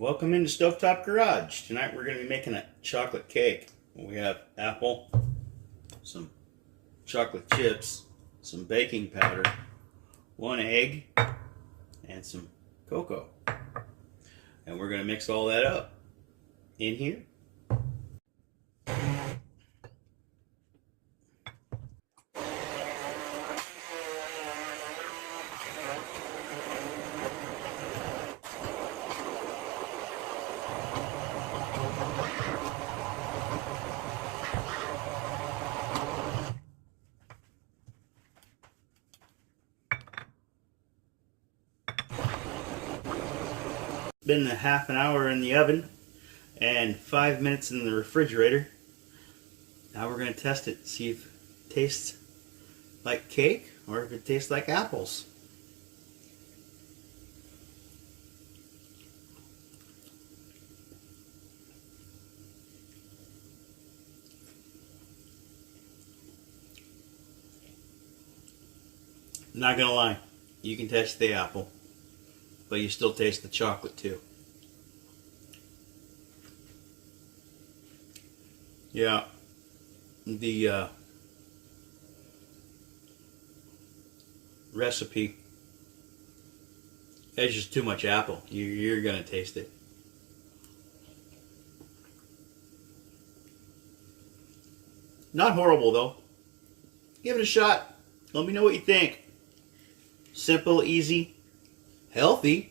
Welcome into StoveTop-Garage. Tonight we're going to be making a chocolate cake. We have apple, some chocolate chips, some baking powder, 1 egg, and some cocoa. And we're going to mix all that up in here. Been a half an hour in the oven and 5 minutes in the refrigerator. Now we're going to test it, see if it tastes like cake or if it tastes like apples. Not gonna lie, you can taste the apple, but you still taste the chocolate too. Yeah, the recipe has just too much apple. You're gonna taste it. Not horrible though. Give it a shot. Let me know what you think. Simple, easy, healthy.